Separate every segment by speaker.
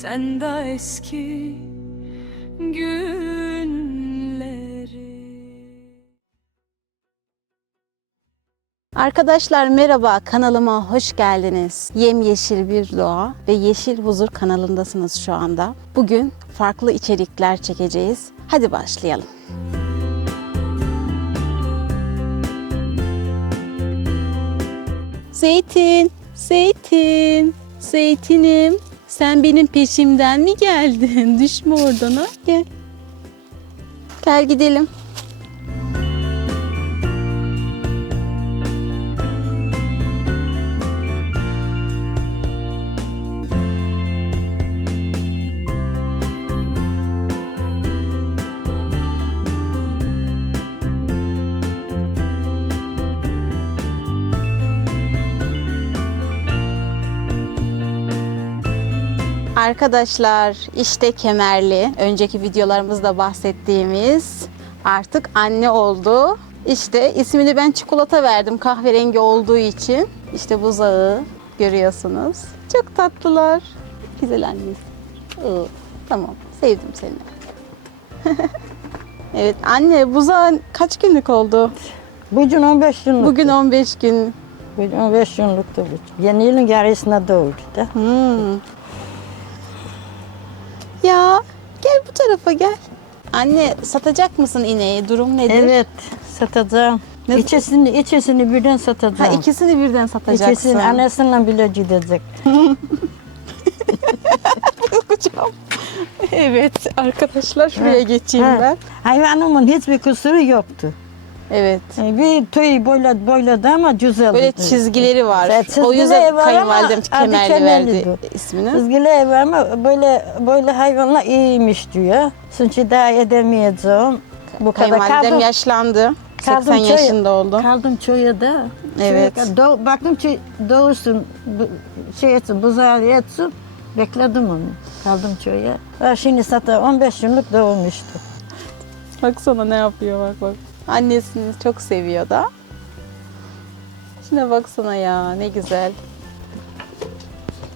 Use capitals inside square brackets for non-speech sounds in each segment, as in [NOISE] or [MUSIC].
Speaker 1: Sen de eski günleri
Speaker 2: Arkadaşlar merhaba kanalıma hoş geldiniz. Yemyeşil bir doğa ve yeşil huzur kanalındasınız şu anda. Bugün farklı içerikler çekeceğiz. Hadi başlayalım. Zeytin, zeytin, zeytinim. Sen benim peşimden mi geldin? [LAUGHS] Düşme oradan ha. Gel. Gel gidelim. Arkadaşlar işte Kemerli. Önceki videolarımızda bahsettiğimiz artık anne oldu. İşte ismini ben çikolata verdim kahverengi olduğu için. İşte buzağı görüyorsunuz. Çok tatlılar. Güzel annesi. Oo, tamam sevdim seni. [LAUGHS] evet anne buzağın kaç günlük oldu?
Speaker 3: Bugün 15 günlük.
Speaker 2: Bugün 15 gün.
Speaker 3: Bugün 15 günlüktü. Yeni yılın yarısına doğru da.
Speaker 2: Hmm. Ya gel bu tarafa gel. Anne satacak mısın ineği? Durum nedir?
Speaker 3: Evet, satacağım.
Speaker 2: Ne-
Speaker 3: İçesini, içesini birden
Speaker 2: Ha
Speaker 3: satacağım.
Speaker 2: ikisini birden satacaksın.
Speaker 3: İkisini anasıyla bile gidecek. [LAUGHS]
Speaker 2: Yapacağım. evet arkadaşlar şuraya
Speaker 3: Ha,
Speaker 2: geçeyim
Speaker 3: ha.
Speaker 2: ben.
Speaker 3: Hayvanımın hiçbir kusuru yoktu.
Speaker 2: Evet.
Speaker 3: Ee, Bir tüy böyle boyladı ama güzeldi.
Speaker 2: Böyle çizgileri var.
Speaker 3: Evet,
Speaker 2: o
Speaker 3: çizgileri
Speaker 2: yüzden
Speaker 3: var ama
Speaker 2: kayınvalidem
Speaker 3: adı
Speaker 2: kemerli
Speaker 3: kemerli
Speaker 2: verdi
Speaker 3: bu.
Speaker 2: ismini.
Speaker 3: Çizgileri var ama böyle böyle hayvanlar iyiymiş diyor. Çünkü daha edemeyeceğim. Bu kadar
Speaker 2: Kayınvalidem
Speaker 3: kaldım.
Speaker 2: yaşlandı. 80
Speaker 3: Kaldım
Speaker 2: yaşında oldu.
Speaker 3: Kaldım çoyada.
Speaker 2: Evet.
Speaker 3: Çoya- Doğ, baktım ki doğursun, şey etsin, buzağı etsin. Bekledim onu. Kaldım çoya. Şimdi zaten 15 günlük doğmuştu.
Speaker 2: Baksana ne yapıyor bak bak. Annesini çok seviyor da. Şuna baksana ya ne güzel.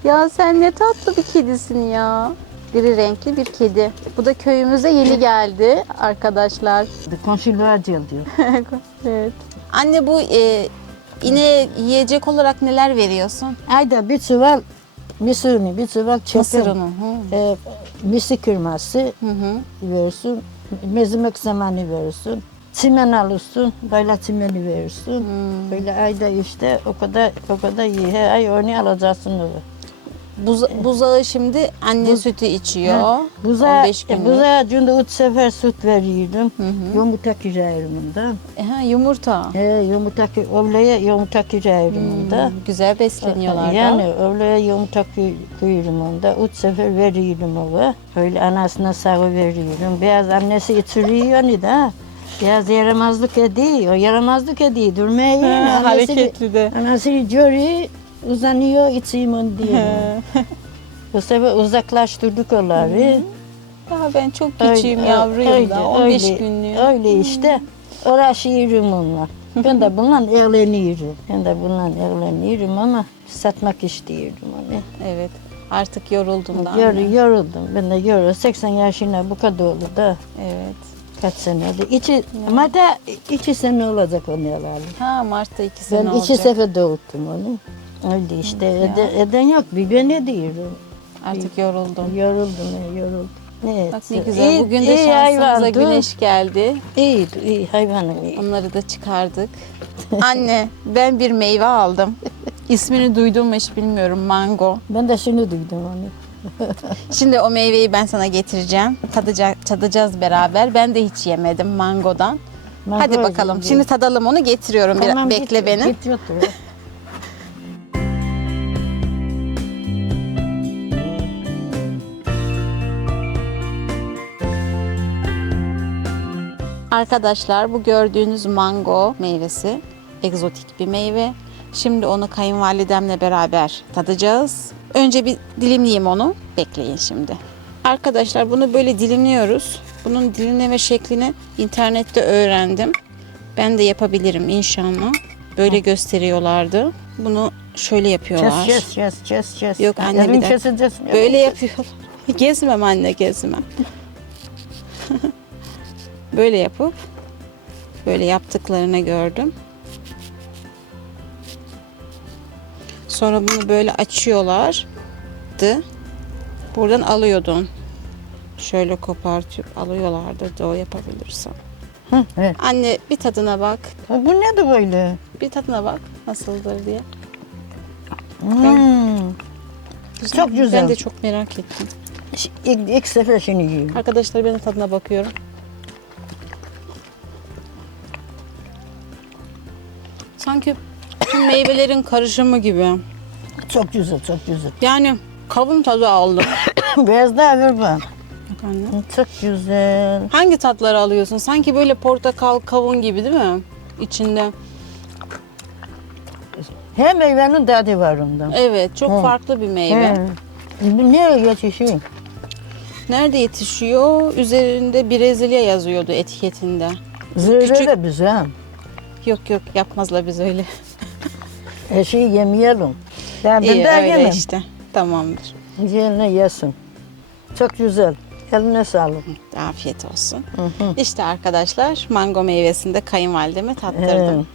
Speaker 2: Ya sen ne tatlı bir kedisin ya. Biri renkli bir kedi. Bu da köyümüze yeni geldi arkadaşlar.
Speaker 3: Komşuluğa diyor. [LAUGHS]
Speaker 2: evet. Anne bu e, ineğe yiyecek olarak neler veriyorsun?
Speaker 3: Ayda bir çuval mısırını, bir çuval
Speaker 2: Mısır unu. Hı.
Speaker 3: e, mısır kırması
Speaker 2: Hı hı.
Speaker 3: verirsin. Mezmek zamanı verirsin. Çimen alırsın, böyle çimeni verirsin.
Speaker 2: Hmm.
Speaker 3: Böyle ayda işte o kadar o kadar iyi. Her ay onu alacaksın öyle.
Speaker 2: Buza- buzağı şimdi anne sütü içiyor.
Speaker 3: Buza,
Speaker 2: 15 günlük.
Speaker 3: buza günde üç sefer süt veriyorum.
Speaker 2: Hı hı.
Speaker 3: Yumurta kırıyorum bundan.
Speaker 2: Ha, yumurta.
Speaker 3: He, yumurta öğleye yumurta bunda.
Speaker 2: Hmm, güzel besleniyorlar da.
Speaker 3: Yani öğleye yumurta kırıyorum onda. Sefer veriyorum ova. Öyle anasına sağı veriyorum. Biraz annesi içiriyor onu da. Biraz yaramazlık ediyor. Yaramazlık ediyor. Durmuyor.
Speaker 2: Ha,
Speaker 3: Annesi-
Speaker 2: hareketli de.
Speaker 3: Anası görüyor, uzanıyor, içeyim onu diye. Bu sefer uzaklaştırdık onları.
Speaker 2: Daha ben çok
Speaker 3: Öyle-
Speaker 2: küçüğüm yavruyum
Speaker 3: öyle,
Speaker 2: da 15
Speaker 3: öyle,
Speaker 2: günlüğüm.
Speaker 3: Öyle işte. Uğraşıyorum onunla. Ben de bununla evleniyorum. Ben de bununla evleniyorum ama satmak istiyorum onu.
Speaker 2: Evet. Artık yoruldum da.
Speaker 3: Yor, yoruldum. Ben de yoruldum. 80 yaşına bu kadar oldu da.
Speaker 2: Evet.
Speaker 3: Kaç sene oldu? İki, Mart'ta iki sene olacak onu herhalde.
Speaker 2: Ha Mart'ta iki sene
Speaker 3: Ben
Speaker 2: olacak.
Speaker 3: iki sefer doğuttum onu. Öyle işte. Ede- eden yok. Bir ben ne diyorum.
Speaker 2: Artık yoruldum.
Speaker 3: Yoruldum, yoruldum. Ne
Speaker 2: Bak ne güzel.
Speaker 3: İyi-
Speaker 2: Bugün de
Speaker 3: iyi
Speaker 2: şansımıza
Speaker 3: hayvandı.
Speaker 2: güneş geldi.
Speaker 3: İyi, iyi hayvanım iyi.
Speaker 2: Onları da çıkardık. [LAUGHS] Anne ben bir meyve aldım. İsmini duydun mu hiç bilmiyorum. Mango.
Speaker 3: Ben de şunu duydum onu. [LAUGHS]
Speaker 2: Şimdi o meyveyi ben sana getireceğim. Tadacak, tadacağız beraber. Ben de hiç yemedim mangodan. Hadi
Speaker 3: Mango
Speaker 2: bakalım.
Speaker 3: yedi.
Speaker 2: Şimdi tadalım onu getiriyorum.
Speaker 3: Tamam,
Speaker 2: bekle
Speaker 3: git-
Speaker 2: beni.
Speaker 3: Git.
Speaker 2: Arkadaşlar bu gördüğünüz mango meyvesi egzotik bir meyve. Şimdi onu kayınvalidemle beraber tadacağız. Önce bir dilimleyeyim onu. Bekleyin şimdi. Arkadaşlar bunu böyle dilimliyoruz. Bunun dilimleme şeklini internette öğrendim. Ben de yapabilirim inşallah. Böyle gösteriyorlardı. Bunu şöyle yapıyorlar.
Speaker 3: Kes kes kes kes kes.
Speaker 2: Yok anne, bir
Speaker 3: Elin
Speaker 2: dakika.
Speaker 3: keseceksin.
Speaker 2: Böyle yapıyorlar. [LAUGHS] Gezmem anne gezmem. [LAUGHS] böyle yapıp böyle yaptıklarını gördüm. Sonra bunu böyle açıyorlardı. Buradan alıyordun. Şöyle kopartıp alıyorlardı da o yapabilirsen.
Speaker 3: Hı, evet.
Speaker 2: Anne bir tadına bak.
Speaker 3: Bu nedir böyle?
Speaker 2: Bir tadına bak nasıldır diye.
Speaker 3: Hmm. Çok güzel.
Speaker 2: Ben de çok merak ettim.
Speaker 3: İlk, ilk sefer şimdi yiyeyim.
Speaker 2: Arkadaşlar ben de tadına bakıyorum. Sanki tüm meyvelerin karışımı gibi.
Speaker 3: Çok güzel, çok güzel.
Speaker 2: Yani kavun tadı aldım.
Speaker 3: Biraz daha ver bana. Çok güzel.
Speaker 2: Hangi tatları alıyorsun? Sanki böyle portakal, kavun gibi değil mi? İçinde.
Speaker 3: Hem meyvenin tadı var ondan.
Speaker 2: Evet, çok
Speaker 3: Hı.
Speaker 2: farklı bir meyve.
Speaker 3: He. Bu nereye yetişiyor?
Speaker 2: Nerede yetişiyor? Üzerinde Brezilya yazıyordu etiketinde.
Speaker 3: Zırhı
Speaker 2: Küçük-
Speaker 3: da güzel.
Speaker 2: Yok yok yapmazlar biz öyle. [LAUGHS]
Speaker 3: E şey yemeyelim. Ben
Speaker 2: İyi öyle
Speaker 3: yemem.
Speaker 2: işte. Tamamdır.
Speaker 3: Yerine yesin. Çok güzel. Eline sağlık.
Speaker 2: Afiyet olsun.
Speaker 3: Hı hı.
Speaker 2: İşte arkadaşlar mango meyvesini de kayınvalideme tattırdım.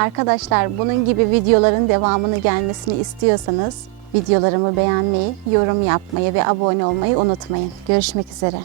Speaker 2: Arkadaşlar bunun gibi videoların devamını gelmesini istiyorsanız videolarımı beğenmeyi, yorum yapmayı ve abone olmayı unutmayın. Görüşmek üzere.